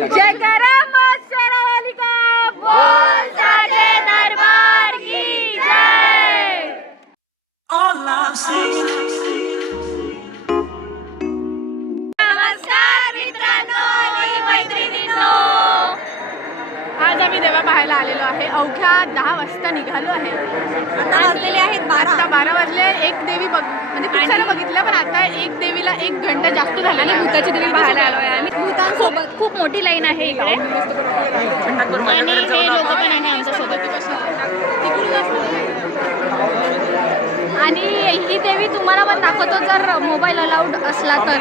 जय करा शेरावाली का बोल साचे दरबार की जय। नमस्कार मित्रांनो आणि मैत्रिणींनो, आज आम्ही देवा पाहायला आलेलो आहे। अवघ्या 10 वाजता निघालो आहे। आता वाजलेले आहेत 12 वाजले। एक देवी म्हणजे खूप सारं बघितलं, पण आता एक देवीला 1 घंटा जास्त झाला आणि भूताची देवी पाहायला आलो आहे आणि भूतांसोबत खूप मोठी लाईन आहे इकडे आणि हे लोक पण आहे आमच्यासोबत। आणि ही देवी तुम्हाला पण दाखवतो जर मोबाईल अलाउड असला तर।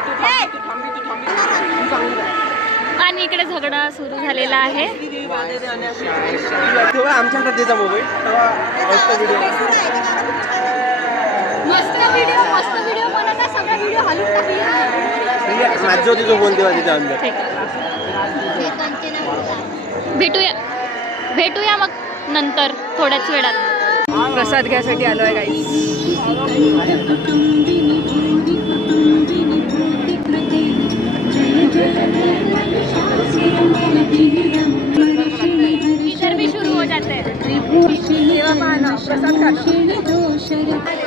आणि इकडे झगडा सुरू झालेला आहे। तेव्हा आमच्या हातात द्यायचा मोबाईल, मस्त व्हिडिओ बनवता, सगळा व्हिडिओ हलवून टाकूया। माझं होती तो फोन तेव्हा तिच्या अंदर। भेटूया मग नंतर थोड्याच वेळात। प्रसाद घ्यायसाठी आलो आहे गाईस। इधर भी शुरू हो जाते हैं।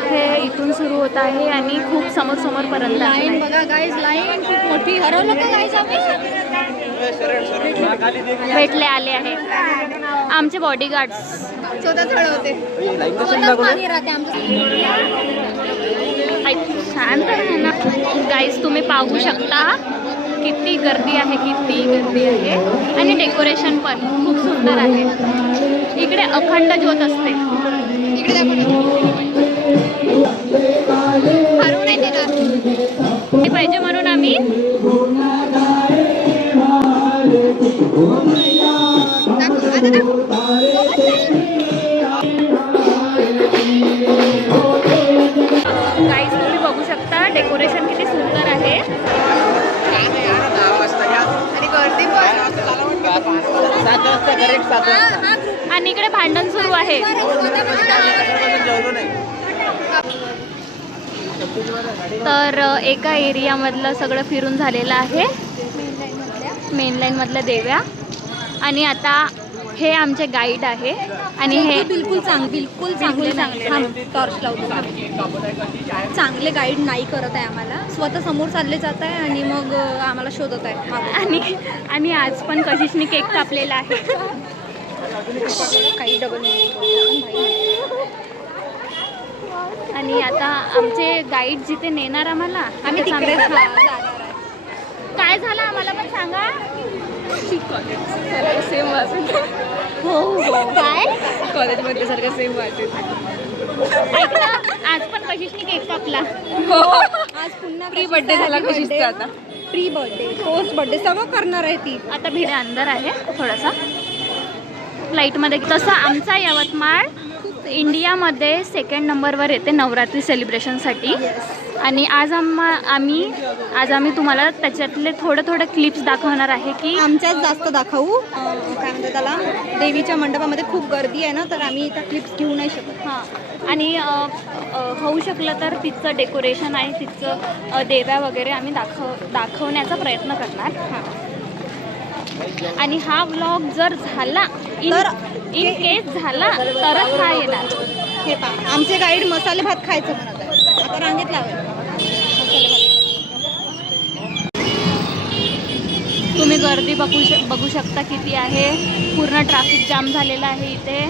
हे इथून सुरू होत आहे आणि खूप समोर पर्यंत लाईन बघा गाईज, लाईन खूप मोठी। हरवलं का गाईज? आम्ही भेटले आले आहे आमचे बॉडीगार्ड्स। स्वतःच हळवते, शांत आहे ना गाईज। तुम्ही पाहू शकता किती गर्दी आहे आणि डेकोरेशन पण खूप सुंदर आहे। इकडे अखंड ज्योत असते। इकडे हरवून येते ना पाहिजे म्हणून आम्ही गाईस तुम्ही बघू शकता डेकोरेशन किती सुंदर आहे आणि गर्दी पण। आणि इकडे भांडण सुरू आहे। तर एका एरियामधलं सगळं फिरून झालेलं आहे, मेन लाईन मधल्या देव्या। आणि आता हे आमचे गाईड आहे आणि हे बिलकुल चांगले टॉर्च लावतो। चांगले गाईड नाही करत आहे आम्हाला, स्वतः समोर चालले जात आहे आणि मग आम्हाला शोधत आहे। आणि आज पण कशिशने केक कापलेला आहे। काही डबल। आणि आता आमचे गाईड जिथे नेणार आम्हाला आम्ही तिकडे जाणार आहे। काय झालं आम्हाला पण सांगा। सेम वाटत हो काय कॉलेजमध्ये सारखं सेम वाटत। आज पण कशिशने केक कापला। हो आज पुन्हा प्री बर्थडे झाला कशिशचा। आता प्री बर्थडे पोस्ट बर्थडे सगळं करणार आहे ती। आता भिडे अंदर आहे थोडासा लाईटमध्ये। तसं आमचा यवतमाळ इंडियामध्ये 2nd नंबरवर येते नवरात्री सेलिब्रेशनसाठी। आणि आज आम्ही तुम्हाला त्याच्यातले थोडे क्लिप्स दाखवणार आहे की आमच्याच जास्त दाखवू। काय म्हणतात त्याला, देवीच्या मंडपामध्ये खूप गर्दी आहे ना, तर आम्ही त्या क्लिप्स घेऊ नाही शकत। हां आणि होऊ शकलं तर तिचं डेकोरेशन आणि तिचं देव्या वगैरे आम्ही दाखवण्याचा प्रयत्न करणार। हां आणि हा व्लॉग जर झाला इन केस झाला तरच हा येणार। हे पहा आमचे गाईड मसाले भात खायचं म्हणत आहे, आता रांगेत लावेल मसाले भात। तुम्ही गर्दी बघू शकता किती आहे। पूर्ण ट्रॅफिक जाम झालेला आहे इथे।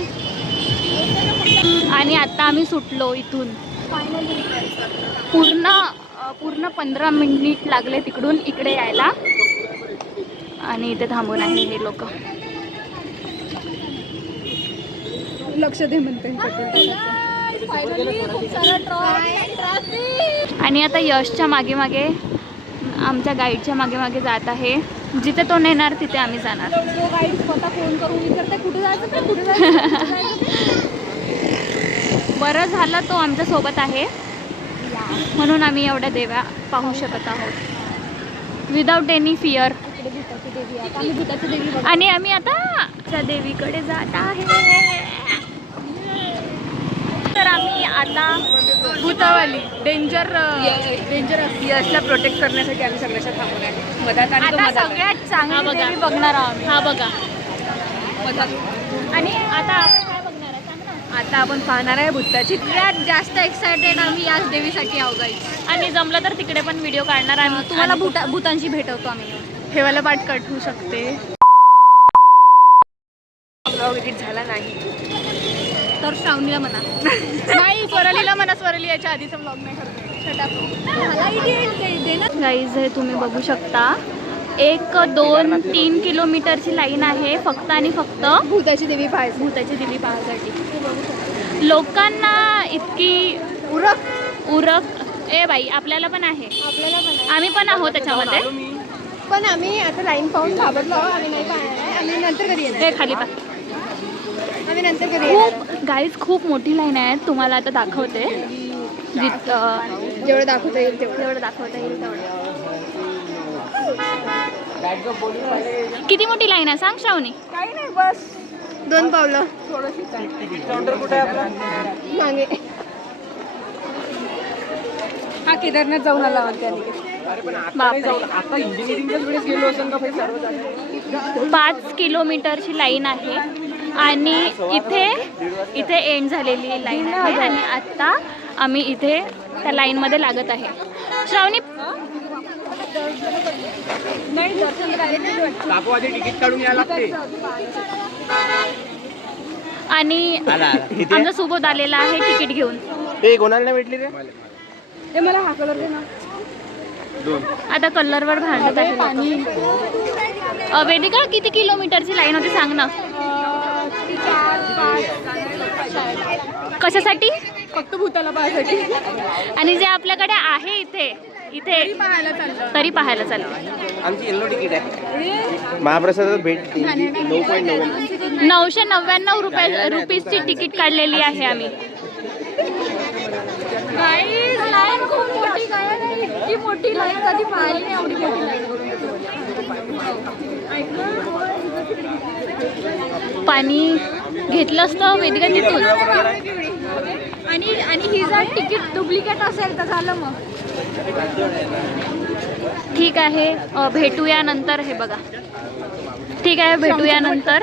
आणि आता आम्ही सुटलो इथून। पूर्ण 15 मिनिट लागले तिकडून इकडे यायला आणि इथे थांबून आहे हे लोक। लक्ष दे म्हणते। आणि आता यशच्या मागे आमच्या गाईडच्या मागे जात आहे। जिथे तो नेणार तिथे आम्ही जाणार। तो गाईड स्वतः फोन करून विचारते कुठे जायचं। बरं झालं तो आमच्या सोबत आहे म्हणून आम्ही एवढ्या देव्या पाहू शकत आहोत विदाउट एनी फिअर। आणि आम्ही आता त्या देवीकडे जात आहे। तर आम्ही आता भूतावाली डेंजर यशला प्रोटेक्ट करण्यासाठी आम्ही सगळ्याच्या थांबून आहे मधात आणि तो मधात सगळ्यात चांगली देवी बघणार आहोत. हा बघा मधात. आणि आता आपण काय बघणार आहे सांग ना. आता आपण पाहणार आहे भूताची. सगळ्यात जास्त एक्सायटेड आम्ही याच देवीसाठी आहोत गाईस. आणि जमलं तर तिकडे पण व्हिडिओ काढणार आम्ही. तुम्हाला भूतांशी भेटवतो आम्ही. ठेवायला पाठ कट होऊ शकते. ब्लॉग एडिट झाला नाही तर श्रावणीला म्हणा. नाही स्वरालीला म्हणा. स्वराली याच्या आधीचा ब्लॉग नाही करत. गाईज हे तुम्ही बघू शकता 1, 2, 3 किलोमीटरची लाईन आहे फक्त आणि फक्त भूताची देवी पाहायसाठी. लोकांना इतकी उरक ए बाई आपल्याला पण आहे. आम्ही पण आहोत त्याच्यामध्ये. पण आम्ही आता लाईन पाहून घाबरलो. आम्ही नाही पाहणार. आम्ही नंतर कधी येणार. हे खाली पा. आम्ही नंतर कधी येणार. खूप गाईज खूप मोठी लाईन आहे. तुम्हाला आता दाखवते. जेवढं दाखवता येईल तेवढं दाखवता येईल तेवढं. किती मोठी लाईन आहे सांग श्रावणी. काही नाही बस 2 पावलं मागे. हा केदारनाथ जाऊन आला बापरे. 5 किलोमीटरची लाईन आहे आणि इथे एंड झालेली लाईन आहे. आणि आता आम्ही इथे त्या लाईनमध्ये लागत आहे. श्रावणी तिकीट काढून यायला लागते. आणि आमचा सुबोध आलेला आहे तिकीट घेऊन. ते कोणाला नाही भेटली रे. हे मला हा कलर दे ना. 2 आता कलरवर भांडत आहे. वेदिका किती किलोमीटरची लाईन होती सांग ना. कशासाठी. फक्त भूताला पाहायसाठी. आणि जे आपल्याकडे आहे इथे तरी पाहायला चाललं. आमची येल्लो तिकीट आहे. महाप्रसादात भेट 9.99. 999 रुपीजची तिकीट काढलेली आहे आम्ही. लाईन खूप मोठी काय नाही. इतकी मोठी लाईन कधी पाहिली नाही. एवढी मोठी लाईन. पाणी घेतलं असतं वेदिका तिथून. आणि ही जर तिकीट डुप्लिकेट असेल तर झालं मग. ठीक आहे भेटूया नंतर. हे बघा ठीक आहे भेटूया नंतर.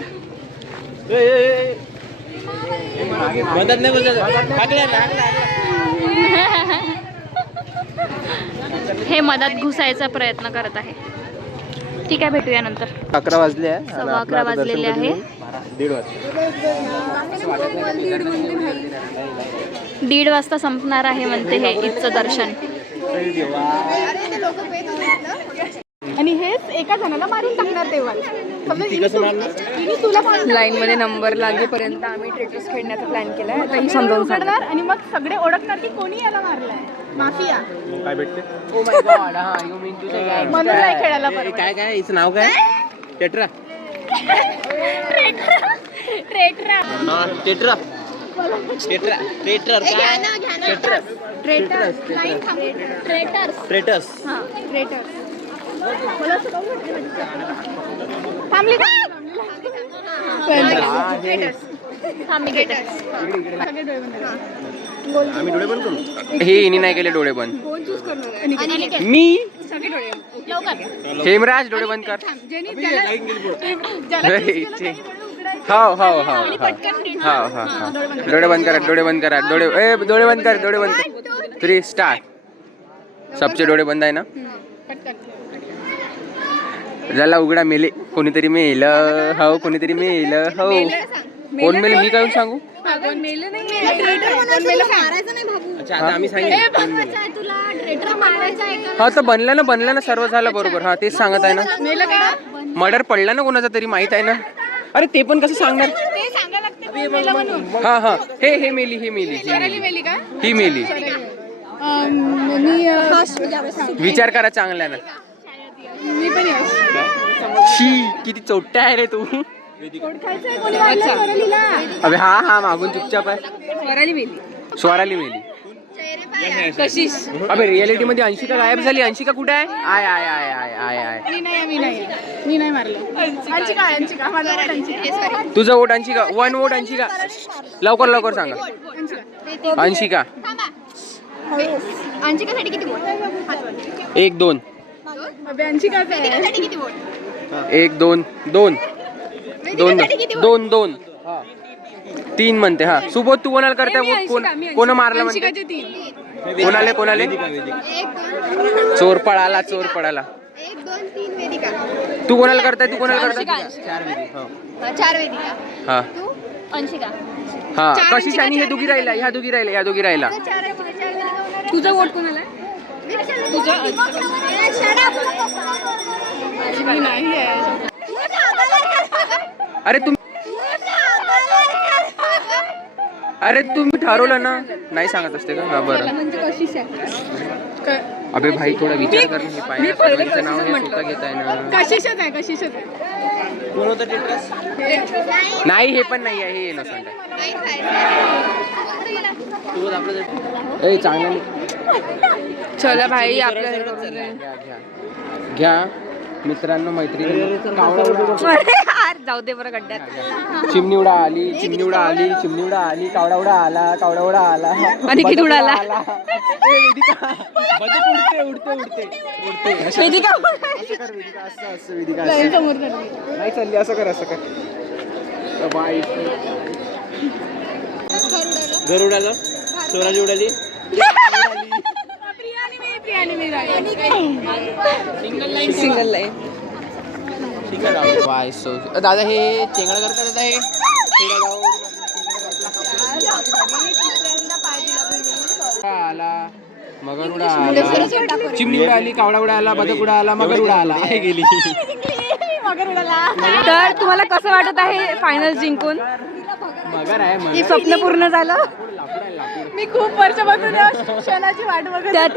हे मधात घुसायचा प्रयत्न करत आहे. ठीक आहे भेटूया नंतर. 11 वाजले आहे. 11:15 वाजलेले आहे. 1:30 वाजता संपणार आहे म्हणते हे इथचं दर्शन. आणि हेच एका जणाला मारून टाकणार तेव्हा. लाईन मध्ये नंबर लागेपर्यंत आम्ही टेट्रिस खेळण्याचा प्लॅन केलाय. आता ही समजावून सांगणार. आणि मग सगळे ओळखणार की कोणी याला मारलाय. माफिया काय भेटते. म्हणून नाही खेळायला परवडत. काय हिचं नाव काय. टेट्रा. थांबली का. आम्ही डोळे बंद करू. हे इनी नाही केले डोळे बंद. मी हेमराज डोळे बंद कर. हो डोळे बंद करा. डोळे बंद करा. डोळे बंद कर. 3 स्टार्ट. सबचे डोळे बंद आहे ना. झाला उघडा. मेले कोणीतरी मेलं. हो कोणीतरी मेलं. हो कोण मेले मी काय सांगू. अच्छा आता आम्ही सांगितलं. हा तर बनलं ना सर्व झालं बरोबर. हा तेच सांगत आहे ना. मर्डर पडला ना कोणाचा तरी माहित आहे ना. अरे ते पण कसं सांगणार. हा हे मेली. ही मेली. विचार करा चांगल्यानं. किती चोट्या आहे रे तू. अबे हा मागून चुपचाप आहे. स्वराली मेली. अबे रियालिटी मध्ये अंशिका गायब झाली. अंशिका कुठे आहे. आय आय आय आय आय आय. मी नाही मारलं. अंशिका माझा वोट अंशिका. तुझं वोट अंशिका. 1 वोट अंशिका. लवकर सांगा. अंशिका अंशिकासाठी किती वोट? 1 2 वेदिकासाठी किती वोट? 1 2 2 2 वेदिकासाठी किती वोट? 2 2 3 म्हणते. हा सुबोध तू कोणाला करते वोट? कोण मारलं म्हणते? कोणाले कोणाले? 1 2 चोर पळाला, चोर पळाला. 1 2 3 वेदिका. तू कोणाला करताय? तू कोणाला करताय? 4 वेदिका. हा तू अंशिका. हा कशिश आणि हे दोघी राहिला, ह्या दोघी राहिला. 4 वेदिका. तुझा वोट कोणाला? अरे तुम्ही ठरवलं ना, नाही सांगत असते का? हा बरं. अबे भाई थोडा विचार कर ना. हे पाहिजे नाव हे स्वतः घेताय ना. कशिशच आहे. नाही हे पण नाही आहे, हे इनोसंट आहे. ए चांगलं नाही. चला भाई आपल्या घ्या मित्रांनो, मैत्रिणी. जाऊ दे बरं गड्ड्यात. चिमणीवडा आली, कावडावडा आला. आणि किती उडाला? उडते. वेदिका नाही चालली, असं कर. बाई गरुडाला स्वराजी उडाली. Single line. बाय सो दादा हे चेंगळ करतात दादा हे आला, मगर उडा आला, चिमणी उडा आली, कावडा उडा आला, बदक उडा आला, मगर उडा आला. हे गेली. तर तुम्हाला कसं वाटत आहे फायनल जिंकून? मगर आहे, ही स्वप्न पूर्ण झालं. मी खूप वर्षापासून या क्षणाची वाट बघत तर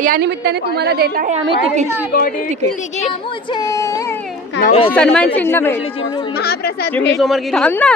या निमित्ताने तुम्हाला देत आहे आम्ही तिकीट. सन्मान चिन्ह भेट. महाप्रसाद चिमणी भेट. समोर गेली. थांब ना.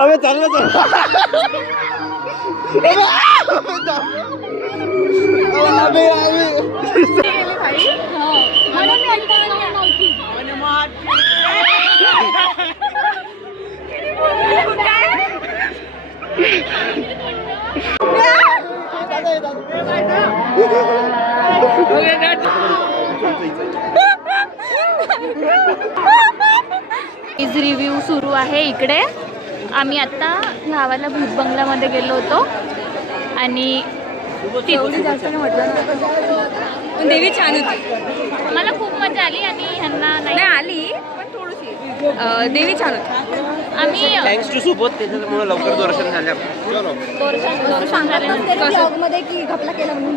अबे चाललं इज रिव्ह्यू सुरू आहे इकडे. आम्ही आता गावाला भूत बंगल्यामध्ये गेलो होतो आणि तेवढी जास्त नाही म्हटलं ना, पण देवी छान होती. मला खूप मजा आली आणि ह्यांना नाही आली, पण थोडीशी देवी छान होती. आम्ही थँक्स टू सुबोध, त्याच्यामुळे लवकर दर्शन झालं. दर्शन झालं मध्ये की घपला केला म्हणून.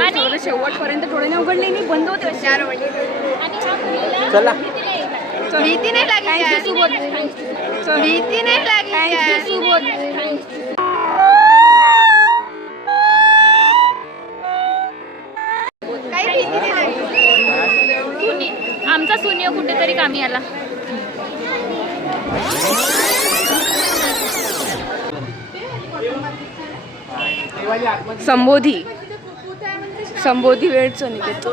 आणि शेवटपर्यंत थोडे नाही उघडले, नाही बंद होते 4 वाजे. चला भीती नाही लागली. भीती नाही लागली. काही भीती नाही लागली. आमचा सुनियो कुठेतरी कामी आला. संबोधी वेळचं निघतो.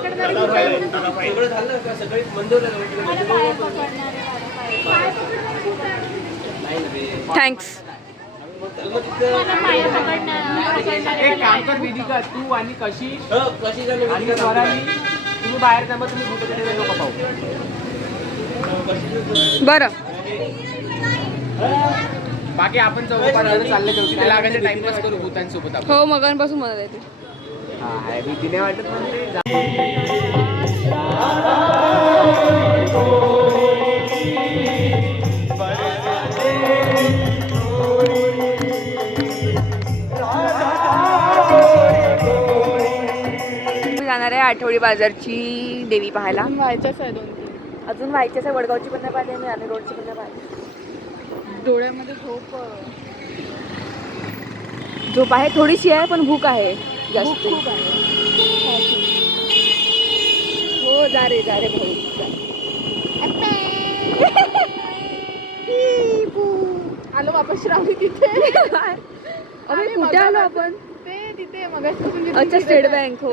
थँक्स. एक काम कर वेदिका, तू आणि कशिश आणि स्वराली तुम्ही बाहेर जा, मग तुम्ही भूतकडे लोक पाहू. बरं. बाकी आपण चौकात चालले जाऊ, तिथे लागायचं टाइमपास करू भूतांसोबत आपण. हो मगांपासून मला येते. हा भीती नाही वाटत म्हणजे. जाणार आहे आठवडी बाजारची देवी पाहायला. व्हायचंच आहे 2-3. अजून व्हायचंच आहे. वडगावची पण नाही पाहिजे मी आणि रोडची पण नाही पाहिजे. डोळ्यामध्ये झोप आहे, थोडीशी आहे पण भूक आहे जास्त. खूप आहे. हो जा रे भाऊ जा. आलो वापस श्रावणी तिथे. अरे कुठे आलो आपण? ते तिथे मगाशी. अच्छा स्टेट बँक. हो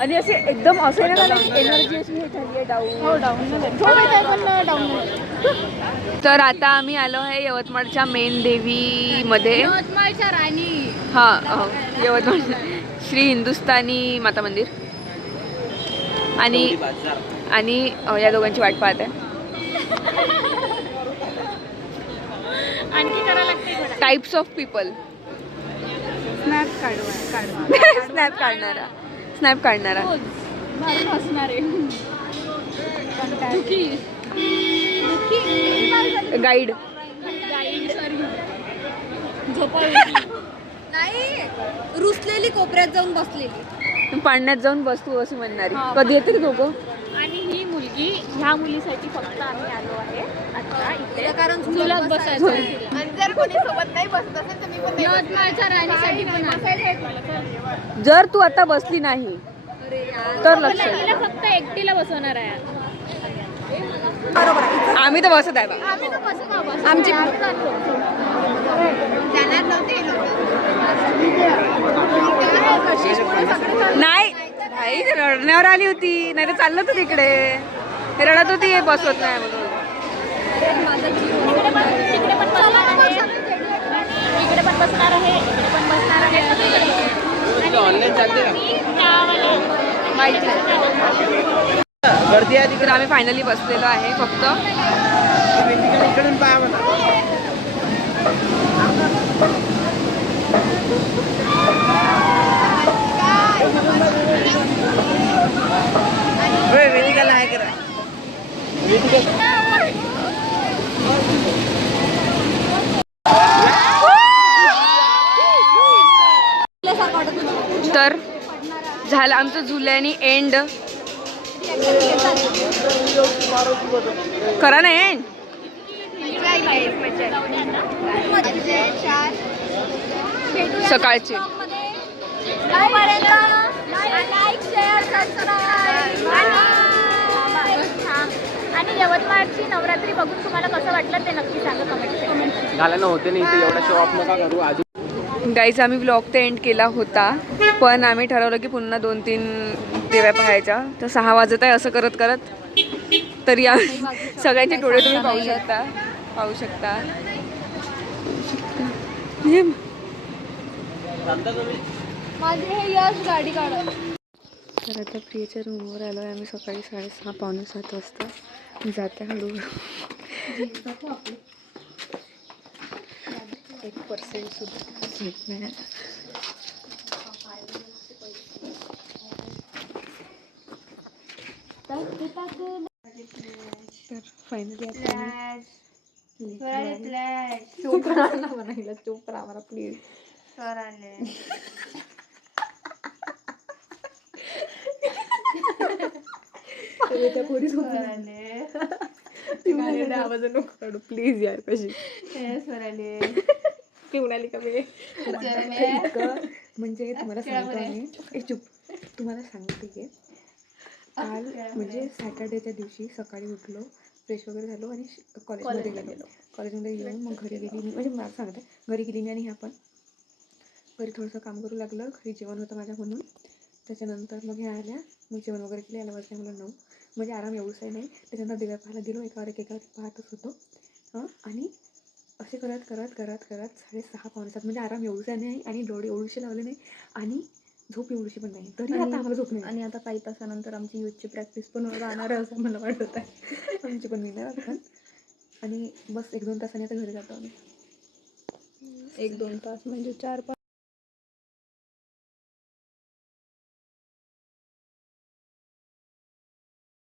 आणि असे एकदम असं ना एनर्जी अशी हे झाली आहे डाऊन. तर आता आम्ही आलो आहे यवतमाळच्या मेन देवी मध्ये. यवतमाळच्या राणी. हा यवतमाळ श्री हिंदुस्थानी माता मंदिर. आणि या दोघांची वाट पाहत आहे. आणखी करायला लागते. Types of people. स्नॅप काढणारा गाईड. नाही, रुसलेली कोपऱ्यात जाऊन बसलेली. पाण्यात जाऊन बसतो असं म्हणणारी. कधी येते ते दोघं? आणि ही मुलगी, ह्या मुलीसाठी फक्त आम्ही आलो आहे आता इथे, कारण तुला बसायचं. आणि जर कोणी सोबत नाही बसत असेल तर मी पण यवतमाळच्या राणीसाठी पण. जर तू आता बसली नाही तर लक्ष. तिला फक्त एकटीला बसवणार आहे. आम्ही तर बसत आहे बा. आम्ही तर बसत आहोत. आमची नाही भाई रडण्यावर आली होती, नाही तर चाललं होतं तिकडे. रडत होती बसवत नाही म्हणून. इकडे पण बसणार आहे, इकडे पण बसणार आहे. तर आम्ही फायनली बसलेलो आहे फक्त. तर झालं आमचं जुलैनी एंड. करा ना एंड. सकाळचे आणि यवतमाळची नवरात्री बघून तुम्हाला कसं वाटलं ते नक्की सांगा कमेंट. झालं नव्हतं नाही ते एवढा शो ऑफ नका करू अजून. गाईज आम्ही ब्लॉग तर एंड केला होता, पण आम्ही ठरवलं की पुन्हा 2-3 देव्या पाहायच्या. तर 6 वाजत आहे असं करत करत. तरी सगळ्यांचे डोळे तुम्ही पाहू शकता. माझे हे यश गाडी काढा. तर आता प्रियच्या रूमवर आलो आहे आम्ही. सकाळी 6:30 पावणे 7 वाजता जाते हळूहळू. 1% सुद्धा झोप नाही. तर फायनली आता चोप राहा आम्हाला प्लीज. आवाज नको काढू प्लीज यार. कशी पिवणाली का मी म्हणजे तुम्हाला सांगतो आम्ही. चुप. तुम्हाला सांगते काल म्हणजे सॅटर्डेच्या दिवशी सकाळी उठलो, फ्रेश वगैरे झालो आणि कॉलेजमध्ये गेलो. कॉलेजमध्ये येऊन मग घरी गेली मी. म्हणजे मला सांगते घरी गेली मी आणि ह्या पण घरी थोडंसं काम करू लागलं. घरी जेवण होतं माझ्या म्हणून. त्याच्यानंतर मग ह्या आल्या, मग जेवण वगैरे केलं. याला वाजल्या मला 9. म्हणजे आराम एवढंच नाही. त्याच्यानंतर दिव्या पाहायला गेलो. एकावर एक पाहतच होतो. आणि असे करत 6:30 पावणे 7 म्हणजे आराम एवढूसा नाही आणि डोळे एवढूसे लावले नाही आणि झोप एवढीशी पण नाही. तरी आता आम्हाला झोप नाही. आणि आता काही तासानंतर आमची यूजची प्रॅक्टिस पण राहणार आहे असं मला वाटत आहे. आमची पण नाही वाटत. आणि बस 1-2 तासांनी आता घरी जातो आम्ही. 1-2 तास म्हणजे 4-5